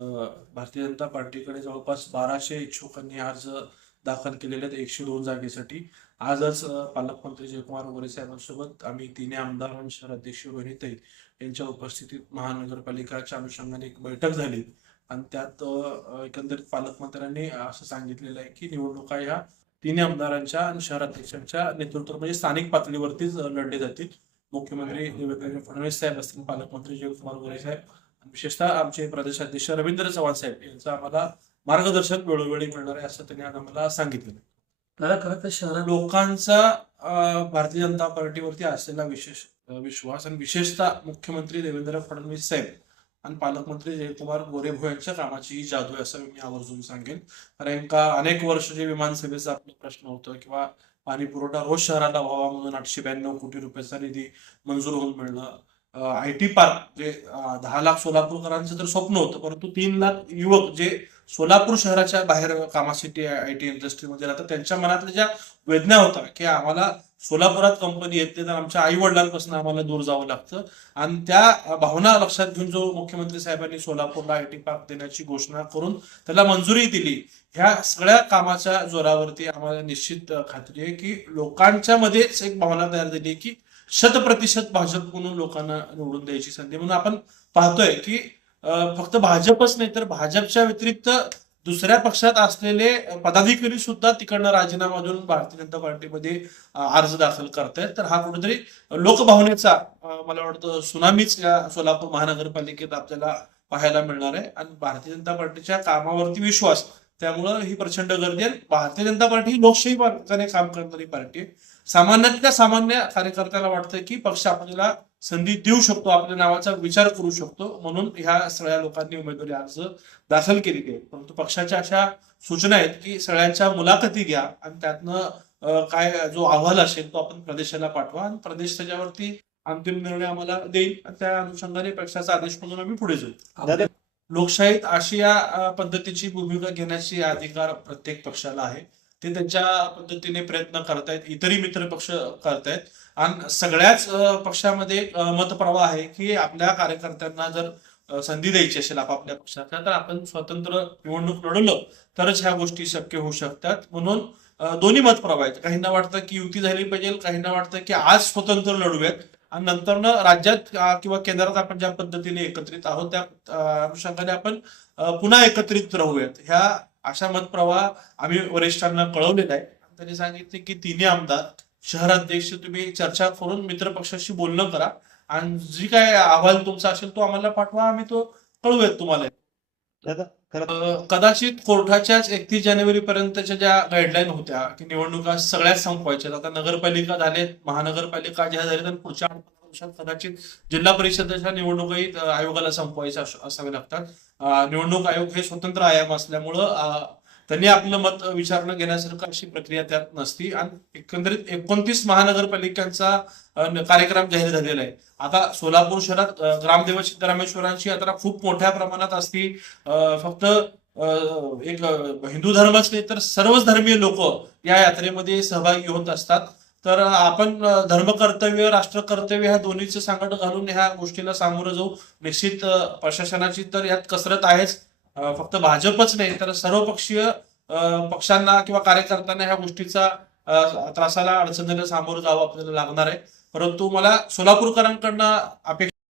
अ, भारतीय जनता पार्टीकडे जवळपास 1200 इच्छुकांनी अर्ज दाखल केलेले आहेत 102 जागेसाठी. आजच पालकमंत्री जयकुमार गोरे साहेबांसोबत आम्ही तिन्ही आमदार आणि शहराध्यक्ष रोहितई यांच्या उपस्थितीत महानगरपालिकाच्या अनुषंगाने एक बैठक झाली आणि त्यात एकंदरीत पालकमंत्र्यांनी असं सांगितलेलं आहे की निवडणुका ह्या तिन्ही आमदारांच्या आणि शहराध्यक्षांच्या नेतृत्वात म्हणजे स्थानिक पातळीवरतीच लढले जातील. मुख्यमंत्री देवेंद्र फडणवीस साहेब असतील, पालकमंत्री जयकुमार गोरे साहेब, विशेषतः आमचे प्रदेशाध्यक्ष रवींद्र चव्हाण साहेब यांचं आम्हाला मार्गदर्शन वेळोवेळी मिळणार आहे असं त्यांनी आज आम्हाला सांगितलं. मला खरं तर शहरात लोकांचा भारतीय जनता पार्टीवरती असलेला विशेष विश्वास आणि विशेषतः मुख्यमंत्री देवेंद्र फडणवीस साहेब आणि पालकमंत्री जयकुमार गोरे यांच्या कामाची ही जादू आहे असं मी आवर्जून सांगेन. कारण का अनेक वर्ष जे विमानसेवेचा आपला प्रश्न होतो किंवा पाणी पुरवठा रोज शहराला व्हावा म्हणून 892 कोटी रुपयाचा निधी मंजूर होऊन मिळणं, आयटी पार्क जे 10 लाख सोलापूरकरांचं तर स्वप्न होतं, परंतु 3 लाख युवक जे सोलापूर शहराच्या बाहेर कामासाठी आयटी इंडस्ट्रीमध्ये राहतात त्यांच्या मनातल्या ज्या वेदना होता की आम्हाला सोलापुरात कंपनी येते तर आमच्या आई वडिलांपासून आम्हाला दूर जावं लागतं, आणि त्या भावना लक्षात घेऊन जो मुख्यमंत्री साहेबांनी सोलापूरला आयटी पार्क देण्याची घोषणा करून त्याला मंजुरी दिली, ह्या सगळ्या कामाच्या जोरावरती आम्हाला निश्चित खात्री आहे की लोकांच्या मध्येच एक भावना तयार झाली की 100% भाजप म्हणून लोकांना निवडून द्यायची संधी. म्हणून आपण पाहतोय की फक्त भाजपच नाही तर भाजपच्या व्यतिरिक्त दुसऱ्या पक्षात असलेले पदाधिकारी सुद्धा तिकडनं राजीनामा देऊन भारतीय जनता पार्टीमध्ये अर्ज दाखल करतायत. तर हा कुठेतरी लोकभावनेचा मला वाटतं सुनामीच या सोलापूर महानगरपालिकेत आपल्याला पाहायला मिळणार आहे. आणि भारतीय जनता पार्टीच्या कामावरती विश्वास, त्यामुळं ही प्रचंड गर्दी आहे. भारतीय जनता पार्टी ही लोकशाही मार्गाने काम करणारी पार्टी आहे. सामान्यातल्या सामान्य कार्यकर्त्याला वाटतं की पक्ष आपल्याला संधी देऊ शकतो, आपल्या नावाचा विचार करू शकतो, म्हणून ह्या सगळ्या लोकांनी उमेदवारी अर्ज दाखल केलेली आहे. परंतु पक्षाच्या अशा सूचना आहेत की सगळ्यांच्या मुलाखती घ्या आणि त्यातनं काय जो अहवाल असेल तो आपण प्रदेशाला पाठवा आणि प्रदेश त्याच्यावरती अंतिम निर्णय आम्हाला देईल आणि त्या अनुषंगाने पक्षाचा आदेश म्हणून आम्ही पुढे जाऊ. लोकशाहीत अशी या पद्धतीची भूमिका घेण्याची अधिकार प्रत्येक पक्षाला आहे. ते त्यांच्या पद्धतीने प्रयत्न करतायत, इतरही मित्र पक्ष करतायत आणि सगळ्याच पक्षामध्ये मतप्रवाह आहे की आपल्या कार्यकर्त्यांना जर संधी द्यायची असेल आपापल्या पक्षाच्या तर आपण स्वतंत्र निवडणूक लढवलं तरच ह्या गोष्टी शक्य होऊ शकतात. म्हणून दोन्ही मतप्रवाह आहेत. काहींना वाटतं की युती झाली पाहिजे, काहींना वाटतं की आज स्वतंत्र लढूयात आणि नंतरनं राज्यात किंवा केंद्रात आपण ज्या पद्धतीने एकत्रित आहोत त्या अनुषंगाने आपण पुन्हा एकत्रित राहूयात. ह्या अशा मतप्रवाह आम्ही वरिष्ठांना कळवलेला आहे. त्यांनी सांगितले की तिन्ही आमदार, शहराध्यक्ष तुम्ही चर्चा करून मित्र पक्षाशी बोलणं करा आणि जी काय अहवाल तुमचा असेल तो आम्हाला पाठवा, आम्ही तो कळवूयात तुम्हाला. कदाचित कोर्टाच्याच 31 जानेवारी पर्यंतच्या ज्या गाईडलाईन होत्या की निवडणुका सगळ्याच संपवायच्या, आता नगरपालिका झालेत, महानगरपालिका ज्या झाल्या तर पुढच्या 8 वर्षात कदाचित जिल्हा परिषदेच्या निवडणुकाही आयोगाला संपवायच्या असाव्या लागतात. निवडणूक आयोग हे स्वतंत्र आयाम असल्यामुळं त्यांनी आपलं मत विचारणं घेण्यासारखं अशी प्रक्रिया त्यात नसती आणि एकंदरीत 29 महानगरपालिकांचा कार्यक्रम जाहीर झालेला आहे. आता सोलापूर शहरात ग्रामदेव सिद्धरामेश्वरांची यात्रा खूप मोठ्या प्रमाणात असती. फक्त एक हिंदू धर्मच नाही तर सर्वच धर्मीय लोक या यात्रेमध्ये सहभागी होत असतात. तर आपण धर्मकर्तव्य, राष्ट्रकर्तव्य ह्या दोन्हीचं सांगड घालून ह्या गोष्टीला सामोरं जाऊ. निश्चित प्रशासनाची तर यात कसरत आहेच. फक्त भाजपच नाही तर सर्वपक्षीय पक्षांना किंवा कार्यकर्त्यांना ह्या गोष्टीचा त्रासाला, अडचणीला सामोरं जावं आपल्याला लागणार आहे. परंतु मला सोलापूरकरांकडनं अपेक्षा